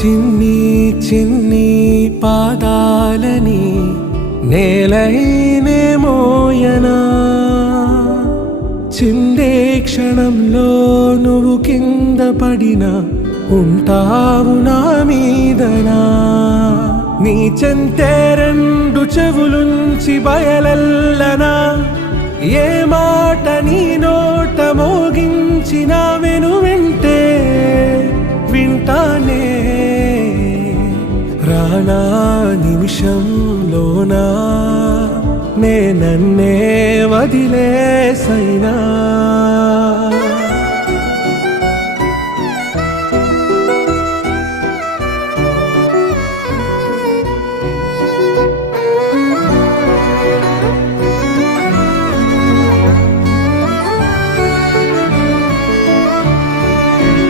చిన్ని చిన్ని పాదాలని నేలైనే మోయనా, చిందే క్షణంలో నువ్వు కింద పడినా ఉంటావు నా మీదనా. నీ చెంతే రెండు చెవులుంచి బయలెల్లనా, ఏ మాట నీ నోట మోగించిన వెను వింటే వింటానే. రానా నిమిషంలోనా నే నన్నే వదిలేసైనా.